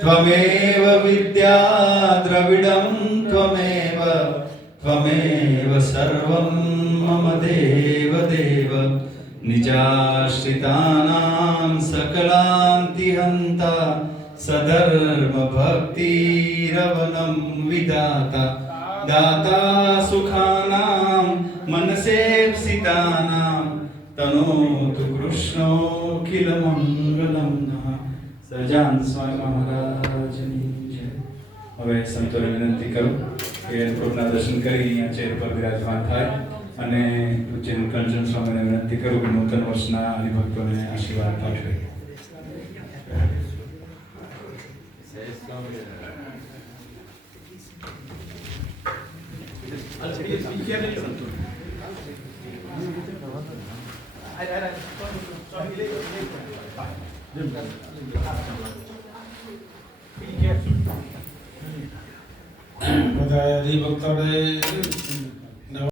त्वमेव विद्या द्रविडं त्वमेव त्वमेव सर्वं मम देव देव निजाश्रितानां सकलान्तिहन्ता सधर्म भक्तिरवनं विदाता दाता सुखानां मनसेप्सितानां तनोतु कृष्णोऽखिलमङ्गलं नः સજાન સ્વામી મહારાજની જય. હવે સંતોને વિનંતી કરું કે રૂપના દર્શન કરી અહીંયા ચેર પર વિરાજમાન થાય અને પૂજ્ય કંચન સ્વામીને વિનંતી કરું કે નૂતન વર્ષના હરિભક્તોને આશીર્વાદ પાઠવે. બધા હરિભક્તોને